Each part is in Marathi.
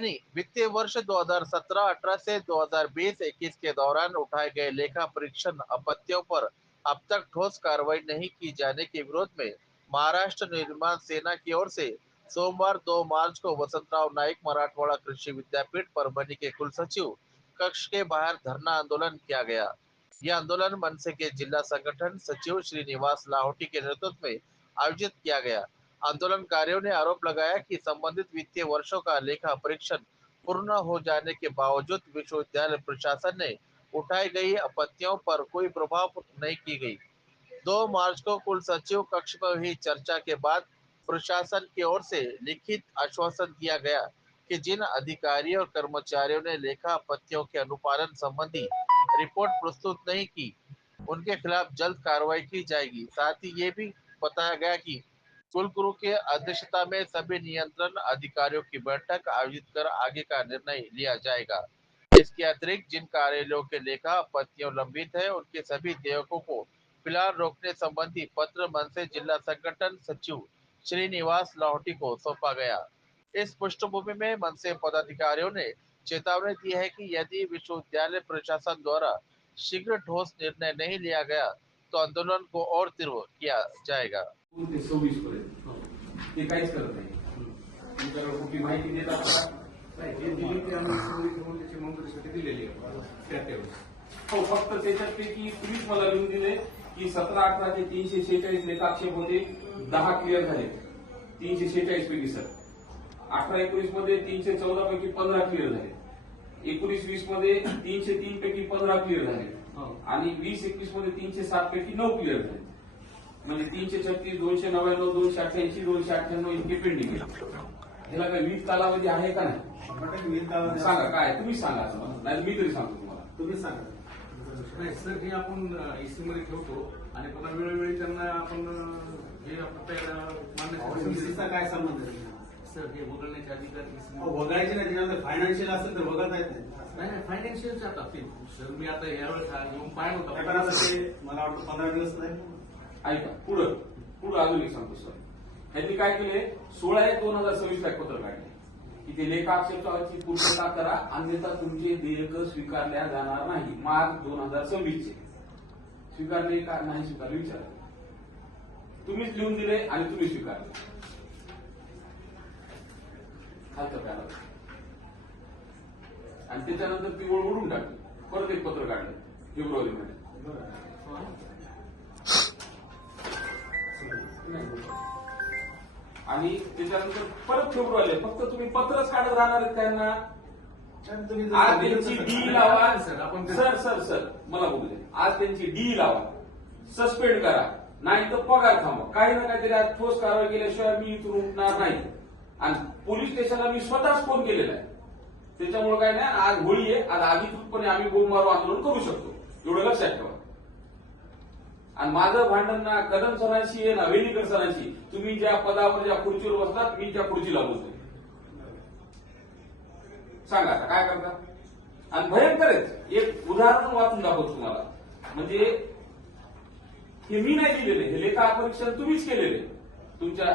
परभनी वित्तीय वर्ष 2017-18 से 2020-21 के दौरान उठाए गए लेखा परीक्षण आपत्तियों पर अब तक ठोस कार्रवाई नहीं की जाने के विरोध में महाराष्ट्र निर्माण सेना की ओर से सोमवार 2 मार्च को वसंतराव नाईक मराठवाड़ा कृषि विद्यापीठ परभनी के कुलसचिव कक्ष के बाहर धरना आंदोलन किया गया। यह आंदोलन मनसे के जिला संगठन सचिव श्रीनिवास लाहोटी के नेतृत्व में आयोजित किया गया। आंदोलनकारियों ने आरोप लगाया कि संबंधित वित्तीय वर्षों का लेखा परीक्षण पूर्ण हो जाने के बावजूद विश्वविद्यालय प्रशासन ने उठाई गई आपत्तियों पर कोई प्रभाव नहीं की गई। 2 मार्च को कुल सचिव कक्ष में हुई चर्चा के बाद प्रशासन की ओर से लिखित आश्वासन दिया गया कि जिन अधिकारियों और कर्मचारियों ने लेखा आपत्तियों के अनुपालन संबंधी रिपोर्ट प्रस्तुत नहीं की, उनके खिलाफ जल्द कार्रवाई की जाएगी। साथ ही ये भी बताया गया कि कुलगुरु के अध्यक्षता में सभी नियंत्रण अधिकारियों की बैठक आयोजित कर आगे का निर्णय लिया जाएगा। इसके अतिरिक्त जिन कार्यालयों के लेखा आपत्तियों लंबित है, उनके सभी देयकों को फिलहाल रोकने संबंधी पत्र मनसे जिला संगठन सचिव श्रीनिवास लाहोटी को सौंपा गया। इस पृष्ठभूमि में मनसे पदाधिकारियों ने चेतावनी दी है कि यदि विश्वविद्यालय प्रशासन द्वारा शीघ्र ठोस निर्णय नहीं लिया गया तो आंदोलन को और तीव्र किया जाएगा। 26 पर्यंत ते काहीच करत नाही। तुमच्याकडे कुठली माहिती देतात का? नाही, जे दिली ते आम्ही सगळी घेऊन त्याची मंजुरीसाठी दिलेली आहे त्यावेळेस। हो, फक्त त्याच्यापैकी तुम्हीच मला लिहून दिले की 17-18 चे 346 लेखाक्षेप होते, 10 क्लिअर झाले 346 पैकी सर। 18-19 मध्ये 314 पैकी 15 क्लिअर झाले, 19-20 मध्ये 303 पैकी 15 क्लिअर झाले आणि 20-21 मध्ये 307 पैकी 9 क्लिअर झाले। म्हणजे 336, 299, 288, 298 इतके पेंडिंग आहे। ह्याला काय वीज कालावधी आहे का नाही सांगा, काय तुम्ही सांगा, नाही मी तरी सांगतो तुम्हाला, तुम्ही सांगा। नाही सर, हे आपण एसी मध्ये ठेवतो आणि पुन्हा वेळोवेळी त्यांना आपण हे आपल्याला काय संबंध आहे सर? हे वगळण्याचे अधिकार वगळायचे नाही, फायनान्शियल असेल तर वगळता येत नाही। फायनान्शियल आता सर मी आता यावेळेस येऊन पाहिलं होतं, मला वाटतं 15 दिवस नाही। ऐका, पुढं अजून एक सांगतो सर, त्यांनी काय केले 16/1/2026 पत्र काढले की ते लेखाक्षेपाची पूर्तता करा, अन्यथा तुमचे देयक स्वीकारल्या जाणार नाही। मार्च 2026 चे स्वीकारले का नाही स्वीकारले विचारा, तुम्हीच लिहून दिले आणि तुम्ही स्वीकारले। आणि त्याच्यानंतर ती ओळ ओढून टाकली, परत एक पत्र काढलं फेब्रुवारीमध्ये। आणि त्याच्यानंतर परत फेब्रुवारी, फक्त तुम्ही पत्रच काढत राहणार आहेत त्यांना। आज त्यांची डी लावा सर मला बोलले, आज त्यांची डी लावा, सस्पेंड करा, नाही तर पगार थांबवा, काही ना काहीतरी आज ठोस कारवाई केल्याशिवाय मी इथून उठणार नाही। आणि पोलीस स्टेशनला मी स्वतःच फोन केलेला आहे, त्याच्यामुळे काय नाही, आज होळी आहे, आज अधिकृतपणे आम्ही बोंब मारू आंदोलन करू शकतो, एवढं लक्षात ठेवा। आणि माझं भांडण ना कदम सरांशी आहे ना वेणीकर सरांशी, तुम्ही ज्या पदावर ज्या खुर्चीवर बसलात मी त्या खुर्चीला बसतो, सांगा आता काय करता। आणि भयंकर एक उदाहरण वाचून दाखवतो तुम्हाला, म्हणजे हे मी नाही दिलेले, हे लेखा परीक्षण तुम्हीच केलेले तुमच्या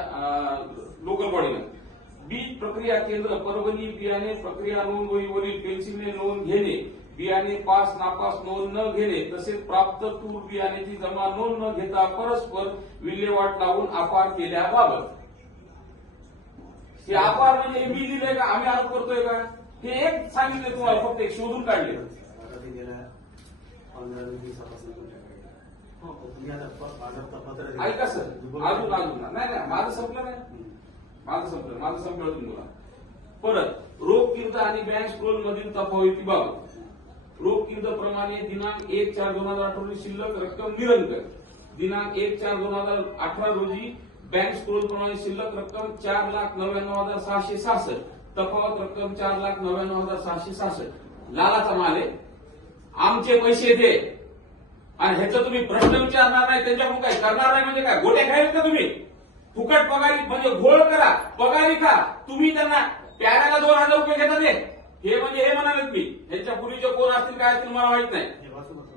लोकल बॉडीनं। बीज प्रक्रिया केंद्र परभणी बियाणे प्रक्रिया नोंद वहीवरील पेन्सिलने नोंद घेणे, बियाणे पास नापास नोंद न घेणे, तसेच प्राप्त तूर बियाण्याची जमा नोंद न घेता परस्पर विल्हेवाट लावून अपार केल्याबाबत। हे अपार म्हणजे मी दिले का आम्ही आरोप करतोय का? हे एक सांगितले तुम्हाला, फक्त एक शोधून काढले। ऐका सर, अजून नाही माझं संपलं नाही, माझं संपलं तुम्हाला। परत रोख किर्द आणि बँक स्क्रोल मधील तफावतीबाबत, रोख किर्द प्रमाणे दिनांक 1/4/2018 रोजी शिल्लक रक्कम निरंतर, दिनांक 1/4/2018 रोजी बँक स्क्रोल प्रमाणे शिल्लक रक्कम 4,99,666, तफावत रक्कम 4,99,666। लालाचा माल आहे, आमचे पैसे दे आणि ह्याचा तुम्ही प्रश्न विचारणार नाही, त्यांच्याकडून काय करणार नाही म्हणजे काय गोट्या खायला का तुम्ही? फुकट पगारी म्हणजे घोळ करा, पगारी का तुम्ही त्यांना प्याऱ्याला 2,000 रुपये घेता ते, हे म्हणजे हे म्हणालेत मी, ह्यांच्या पूर्वीचे कोण असतील काय असतील मला माहित नाही,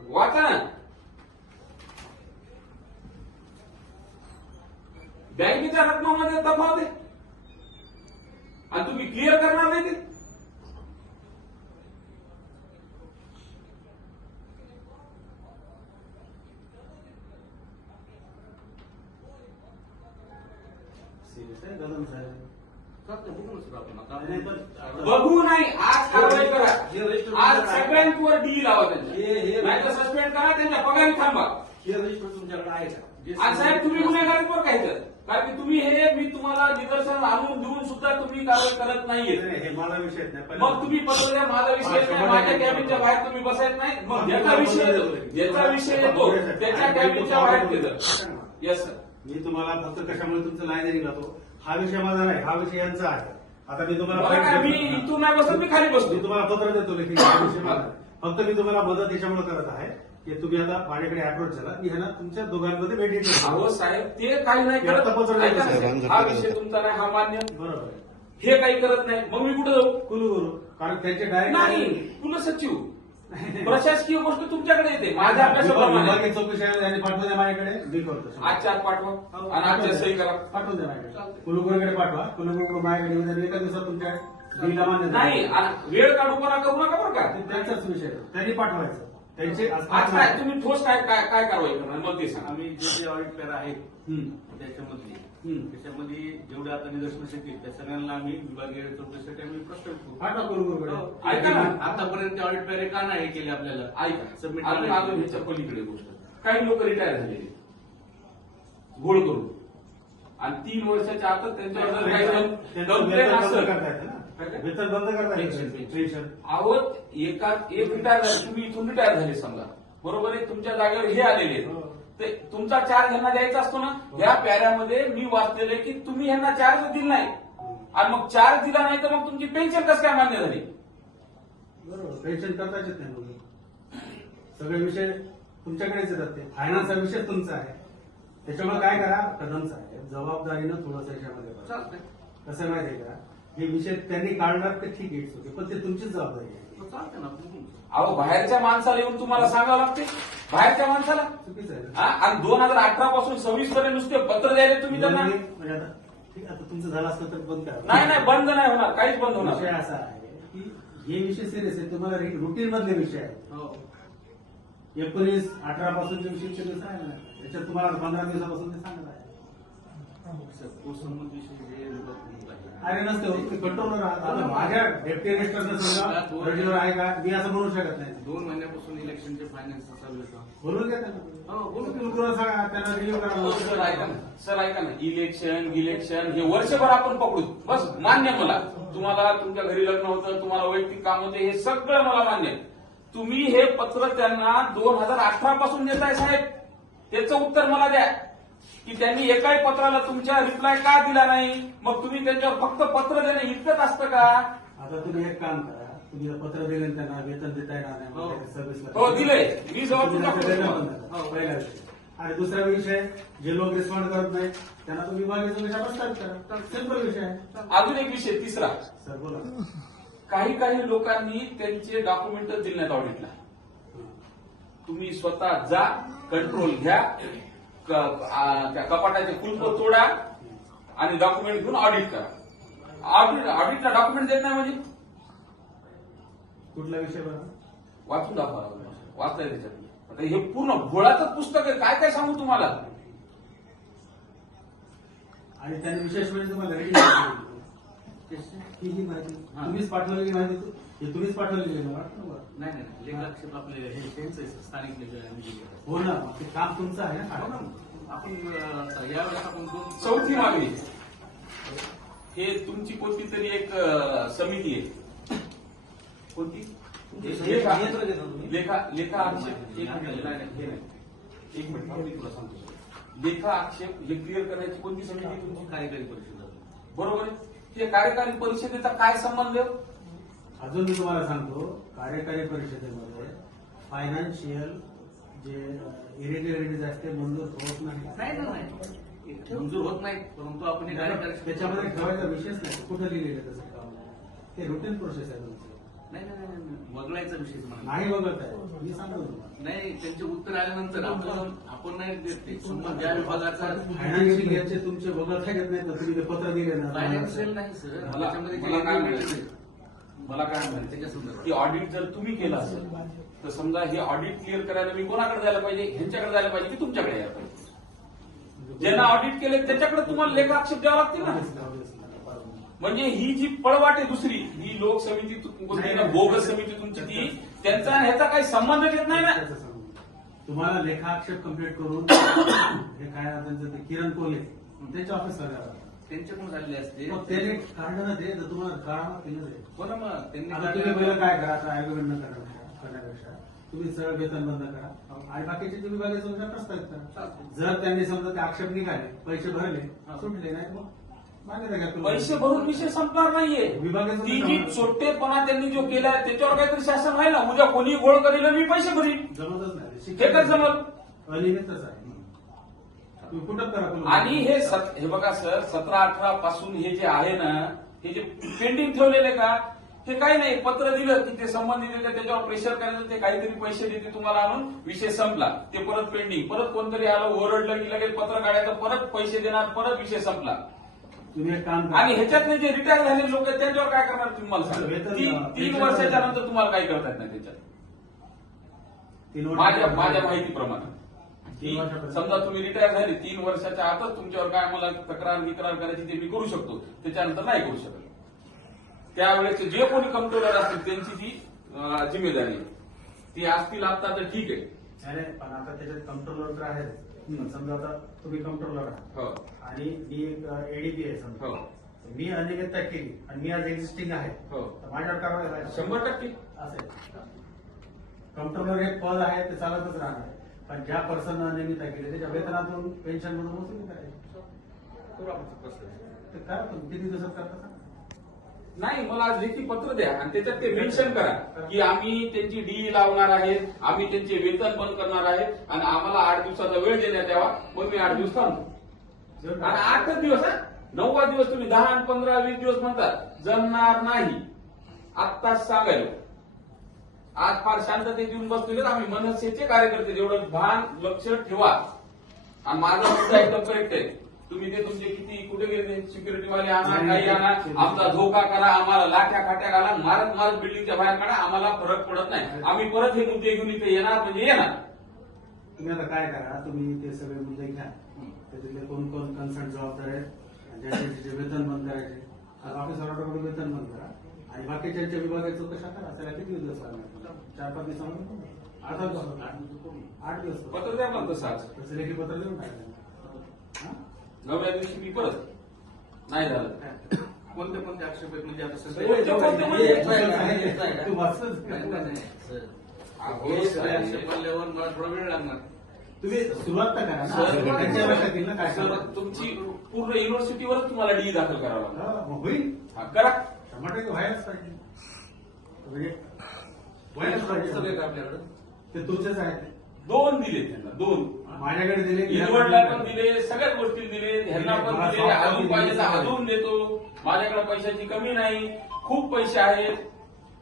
वाचा ना। बँकेच्या रकमामध्ये तफावत आहे आणि तुम्ही क्लिअर करणार नाही ते। सिरियस आहे कदम साहेब. चालतंय, बघू ना सर आपण आता. नाही, पण- बघू नाही, आज कारवाई करा. हे रजिस्टर आज तुमच्याकडे आहे. सगळ्यांवर डील लावा त्यांच्या, हे- नाही तर सस्पेंड करा, त्यांच्या पगारी थांबा. हे रजिस्टर तुमच्याकडे आहे का? आणि साहेब तुम्ही गुन्हेगारीवर काय तर, कारण की तुम्ही हे मी तुम्हाला निदर्शन आणून देऊन सुद्धा तुम्ही कारवाई करत नाहीये. नाही, हे मला विषय नाही. पहिला- मग तुम्ही पत्र द्या, माझा विषय नाही, माझ्या कॅबिनच्या बाहेर तुम्ही बसायत नाही. मग ज्याचा विषय येतो त्याच्या कॅबिनच्या बाहेर येतं. Yes sir. मी तुम्हाला फक्त कशामुळे तुमचं लायनरी लावतो, हा विषय माझा नाही, हा विषय यांचा आहे. आता मी बघा काय, मी तुम्हाला इथून नाही बसत, मी खाली बसतो. मी तुम्हाला पत्र देतो लेखी, हा विषय माझा आहे. फक्त मी तुम्हाला मदत याच्यामुळे करत आहे की तुम्ही आता माझ्याकडे अप्रोच झाला, मी ह्यांना तुमच्या दोघांमध्ये भेटी अहो साहेब, ते काही नाही मी आता पत्र करत. देतो ऐका ना साहेब. साहेब, हा विषय तुमचा नाही, हा मान्य. बरोबर आहे. हे काही करत नाही, मग मी कुठे जाऊ? कुलगुरू, कारण त्यांचे नाही, डायरेक्ट कुलसचिव. प्रशासकीय गोष्ट तुमच्याकडे येते, माझ्या अभ्यासाप्रमाणे. विभागीय चौकशी यांनी पाठवून द्या माझ्याकडे, मी करतो. आजच्या आज पाठवा आणि आजच्या सही करा. पाठवून द्या माझ्याकडे, कुलगुरूकडे पाठवा. कुलगुरू माझ्याकडे येऊन जाईल. एका दिवसात तुमच्या बिलला मान्य नाही, आणि वेळ काढूपणा करू नका बरं का. त्यांचाच विषय आहे. त्यांनी पाठवायचं. त्यांचे आज काय तुम्ही ठोस काय काय काय कारवाई करणार मग ते सांगा. आम्ही जे ऑडिट पॅरा आहेत हम्म. त्याच्यामध्ये जेवढे आता निदर्शनास येतील त्या सगळ्यांना आम्ही विभागीय चौकशीसाठी आम्ही प्रस्तावित करू. पाठवा कुलगुरूकडे. ऐका ना, आतापर्यंत ऑडिट पॅरे का नाही केले आपल्याला ऐका सबमिट अजून ह्याच्या पलीकडे गोष्ट, काही लोक रिटायर झालेले घोळ करून, आणि 3 वर्षाच्या आतच त्यांच्यावर जर काही त्यांचं कंप्लेंट वेतन बंद असेल, करता येतं ना. वेतन बंद करता पेन्शन, येतं. पेन्शन. अहो एक रिटायर झाले, तुम्ही इथून रिटायर झाले समजा, बरोबर आहे, तुमच्या जागेवर हे आलेले आहेत. हो. ते तुमचा चार्ज ह्यांना द्यायचा असतो ना. या पॅऱ्यामध्ये मी वाचलेले की तुम्ही ह्यांना चार्ज दिला नाही, आणि मग चार्ज दिला नाही तर मग तुमची पेन्शन कसं काय मान्य झाली? बरोबर, पेन्शन करताच येत नाही मुली. सगळे विषय तुमच्याकडेच येतात. ते फायनान्सचा विषय तुमचा आहे. त्याच्यामुळे काय करा, कदम साहेब जबाबदारीनं थोडंसं याच्यामध्ये बघा. चालतंय. कसं आहे माहितीये का, हे विषय त्यांनी काढणार ते ठीक आहे, okay. पण ते तुमचीच जबाबदारी आहे. चालतंय ना बघू. अहो बाहेरच्या माणसाला येऊन तुम्हाला सांगावं लागते, बाहेरच्या माणसाला. चुकीचं आहे ना. हा? आणि 2018 पासून 26 पर्यंत नुसते पत्र द्यायले तुम्ही त्यांना. म्हणजे आता ठीक आहे, आता तुमचं झालं असतं तर बंद करा. नाही नाही, बंद नाही होणार, काहीच बंद होणार विषय नाही. असा आहे की हे विषय सिरियस आहे. तुम्हाला रुटीन मधले विषय आहेत. हो. 19-18 पासूनचे विषय सिरियस आहे ना. त्याच्यात तुम्हाला 15 दिवसापासून ते सांगत आहे. पोस्ट विषय जे विभाग आहे. अरे नसते कंट्रोलर राहत. आता माझ्या डेप्टी रजिस्टरनं समजा रेग्युलर आहे का, मी असं म्हणू शकत नाही. 2 महिन्यापासून इलेक्शनचे फायनान्स चालू आहे. बोलून घ्या त्यांना. हो, बोलू. कुलगुरूला सांगा, त्यांना रिव्ह्यू हो, सर करा. ऐका ना, सर ऐका ना, इलेक्शन हे वर्षभर आपण पकडू, बस मान्य मला. तुम्हाला तुमच्या घरी लग्न होतं, तुम्हाला वैयक्तिक काम होते, हे सगळं मला मान्य. तुम्ही हे पत्र त्यांना 2018 पासून देताय साहेब, त्याचं उत्तर मला द्या की त्यांनी एकाही पत्राला तुमच्या रिप्लाय का दिला नाही. मग तुम्ही त्यांच्यावर फक्त पत्र देणं इतकंच असतं का? आता तुम्ही एक काम करा, तुम्ही पत्र दिले ना त्यांना, वेतन देता येणार हो. नाही सर्व्हिसला. हो दिलंय, मी जवळ तुम्ही तुमचा त्यांचं देणं फोन बंद करा. पहिला विषय. आणि दुसरा विषय, जे लोक रिस्पॉन्ड करत नाही त्यांना तुम्ही विभागीय विषय प्रस्तावित करा. सिंपल विषय आहे. अजून एक विषय तिसरा, सर बोला. काही लोकांनी त्यांचे डॉक्युमेंट दिले नाहीत ऑडिटला. तुम्ही स्वतः जा, कंट्रोल घ्या, त्या कपाटाचे कुलप तोडा आणि डॉक्युमेंट घेऊन ऑडिट करा. ऑडिटला डॉक्युमेंट देत नाही म्हणजे कुठला विषय बघा. वाचून दाखवा, वाचताय त्याच्यात. आता हे पूर्ण घोळाचं पुस्तक आहे, काय काय सांगू तुम्हाला. आणि त्यांनी विशेष म्हणजे तुम्हाला ही जी माहिती तुम्हीच पाठवलेली माहिती, हे तुम्हीच पाठवलेली मला वाटतं. नाही नाही, लेखाक्षेप आपले हे त्यांचं आहे, स्थानिक लेखा. हो ना, ते काम तुमचं आहे ना. आपण यावेळेस आपण चौथी मागणी, हे तुमची कोणती तरी एक समिती आहे, कोणती लेखा आक्षेप. एक मिनिट मी तुला सांगतो. लेखा आक्षेप हे क्लिअर करण्याची कोणती समिती आहे तुमची? कार्यकारी परिषद. बरोबर आहे. हे कार्यकारी परिषदेचा काय संबंध? अजून मी तुम्हाला सांगतो, कार्यकारी परिषदेमध्ये फायनान्शियल जे इरेग्युलरिटीज असते मंजूर होत नाही मंजूर होत नाही, परंतु आपण हे कार्यकारी त्याच्यामध्ये ठेवायचा विषयच नाही. कुठं लिहिलेलं तसं काम ते रुटीन प्रोसेस आहे तुमचं. नाही वगळायचा विषय नाही बघत आहे, मी सांगतो तुम्हाला. नाही, त्यांचे उत्तर आल्यानंतर आपण नाही देत ते. संबंध ज्या विभागाचा फायनान्शियल याचे तुमचे बघत घेत नाही तर तुम्ही ते पत्र दिले ना. फायनान्शियल नाही सर, मला काय म्हणायचं, मला काय म्हणायचं त्याच्या संदर्भात की ऑडिट जर तुम्ही केलं असेल तर समजा हे ऑडिट क्लिअर करायला मी कोणाकडे जायला पाहिजे, ह्यांच्याकडे जायला पाहिजे की तुमच्याकडे यायला पाहिजे? ज्यांना ऑडिट केले त्याच्याकडे तुम्हाला लेखा आक्षेप द्यावा लागतील ना. म्हणजे ही जी पळवाट आहे दुसरी, ही लोक समिती बोगस समिती तुमची ती, त्यांचा आणि ह्याचा काही संबंध येत नाही ना. तुम्हाला लेखा आक्षेप कम्प्लीट करून हे काय त्यांचं ते किरण कोल्हे त्यांच्या ऑफिसला जावा. त्यांच्याकडून झालेले असते मग त्याने काढलं ना ते, तर तुम्हाला काढा केलं ते. हो ना, मग त्यांनी आता तुम्ही पहिलं काय करा, आता आयोगन न करण्यापेक्षा तुम्ही सरळ वेतन बंद करा आणि बाकीचे तुम्ही विभागाचे प्रस्तावित करा. जर त्यांनी समजा ते आक्षेप निघाले, पैसे भरले, सुटले नाही मग मान्यता घ्या तुम्ही. पैसे भरून विषय संपणार नाहीये. विभागाचं ती जी चोट्टेपणा त्यांनी जो केलाय त्याच्यावर काहीतरी शासन आहे ना. उद्या कोणी गोळ करेल आणि मी पैसे भरीन, जमतच नाही. हे काय जमल. अनियमितच आहे. तुम्ही कुठं करा. आणि हे बघा सर, 17-18 पासून हे जे आहे ना, हे जे पेंडिंग ठेवलेले का, हे काही नाही. पत्र दिलं की ते संबंधित येते, त्याच्यावर प्रेशर करायचं, ते काहीतरी पैसे देते तुम्हाला आणून, विषय संपला. ते परत पेंडिंग, परत कोणतरी आलं ओरडलं की लगेच पत्र काढायचं, परत पैसे देणार, परत विषय संपला. तुम्ही एक काम करा. आणि ह्याच्यातले जे रिटायर झालेले लोक आहेत त्यांच्यावर काय करणार तुम्ही मला सांगा. वेतन- 3 वर्षाच्या नंतर तुम्हाला काही करता येत नाही त्याच्यात. 3 वर्ष माझ्या माहितीप्रमाणे की समजा तुम्ही रिटायर झाले 3 वर्षाच्या आतच तुमच्यावर काय मला तक्रार करायची ते मी करू शकतो, त्याच्यानंतर नाही करू शकत. त्यावेळेस जे कोणी कंट्रोलर असतील त्यांची जी जिम्मेदारी आहे ती असतील आता तर ठीक आहे. अरे पण आता त्याच्यात कंट्रोलर तर आहे. समजा आता तुम्ही कंट्रोलर आहात हो आणि मी एक एडीपी आहे समजा, हो मी अनियमितता केली आणि मी आज एक्झिस्टिंग आहे, हो तर माझ्यावर कारवाई व्हायला 100%. असेल. कंट्रोलर एक पद आहे ते चालतच राहणार, पण ज्या पर्सन अनियमितता केली त्याच्या वेतनातून पेन्शन मधून वसूल करायची. तर करा तुम्ही किती दिवसात करता. नाही, मला आज लेखी पत्र द्या आणि त्याच्यात ते मेन्शन करा की आम्ही त्यांची डी लावणार आहेत, आम्ही त्यांचे वेतन बंद करणार आहेत आणि आम्हाला 8 दिवसाचा वेळ देण्यात यावा. मग मी 8 दिवस थांबतो. आणि 8च दिवस, 9वा दिवस तुम्ही 10 आणि 15 20 दिवस म्हणतात, जमणार नाही. आत्ताच सांगायला आज फार शांततेत येऊन बसलेले आम्ही मनसेचे कार्यकर्ते, जेवढं भान लक्ष ठेवा. आणि माझा मुद्दा एकदम करेक्ट आहे. तुम्ही ते तुमचे किती कुठे गेले सिक्युरिटीवाले आणा, काही आणा, आमचा धोका करा, आम्हाला लाठ्या खाट्या घाला, मारत बिल्डिंगच्या बाहेर काढा, आम्हाला फरक पडत नाही. आम्ही परत हे मुद्दे घेऊन इथे येणार म्हणजे येणार. तुम्ही आता काय करा, तुम्ही ते सगळे मुद्दे घ्या, त्याच्यातले कोण कोण कन्सर्न जबाबदार आहेत, ज्यांचे वेतन बंद करायचे ऑफिसरकडून वेतन बंद करा आणि बाकीच्या विभागाची चौकशा करा. त्याला किती दिवस लागणार? 4-5 दिवसामध्ये 8 दिवस पत्र द्या मला तसं आज. तसं लेखी पत्र देऊन टाकलं. 9व्या दिवशी मी परत नाही झालं. कोणते कोणते आक्षेप आहेत म्हणजे आता कोणते सध्या कोणते तू वाचतच आक्षेप आल्यावर मला थोडा वेळ लागणार. तुम्ही सुरुवात तर करा सर, ना. त्यांच्या लक्षात येईल ना काय सर, करायचं. तुमची पूर्ण युनिव्हर्सिटीवरच तुम्हाला डी दाखल करावं लागेल. मग होईल. हा, करा. 100% व्हायलाच पाहिजे. म्हणजे व्हायलाच पाहिजे. सगळे का आपल्याकडे ते तुमचेच आहेत. 2 दिले त्यांना, 2 माझ्याकडे दिले, निवडला पण दिले, सगळ्याच गोष्टी दिले, ह्यांना पण दिले, अजून पाहिजे तर अजून देतो. माझ्याकडे पैशाची कमी नाही, खूप पैसे आहेत.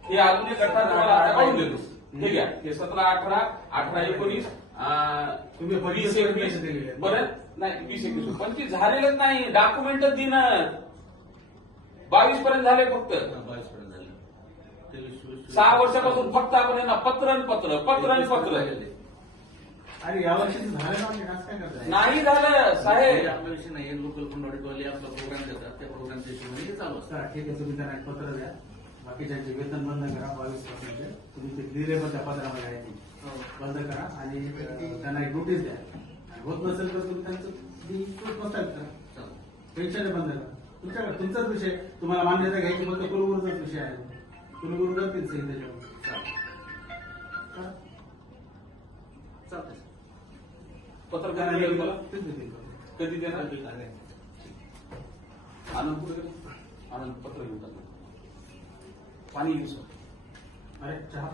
हे अजून एक गठ्ठा तुम्हाला अकाउंट देतो. हे घ्या, हे 17-18, 18-19, तुम्ही 20-21 बरं नाही 20-21 25 झालेलेच नाही. डॉक्युमेंटच देणार 22 पर्यंत झाले फक्त. 6 वर्षापासून फक्त आपण यांना पत्र आणि पत्र अरे यावर्षी झालं ना, आज काय करताय? नाही झालं साहेब. आपला विषय नाही. लोकल फंडवाले आपला प्रोग्राम देतात, त्या प्रोग्रामच्या हिशोबाने चालू असतात. चला, ठीक आहे. तुम्ही त्यांना एक पत्र द्या, बाकीच्यांचे वेतन बंद करा. 22% तुम्ही ते दिले पण त्या पत्रामध्ये आहे ते बंद करा आणि त्यांना एक नोटीस द्या. होत नसेल तर तुम्ही त्यांचं प्रस्तावित करा. पेन्शन बंद करा. तुमचाच विषय, तुम्हाला मान्यता घ्यायची फक्त कुलगुरूचाच विषय आहे. कुलगुरू करतील सही त्याच्यावर. चालतंय. पत्र त्यांना कधी एक देणार? तेच देतील. कधी देणार? आनंद कुठे गेला? आनंद पत्र घेऊन टाकलं. पाणी घेऊ सर. अरे चहा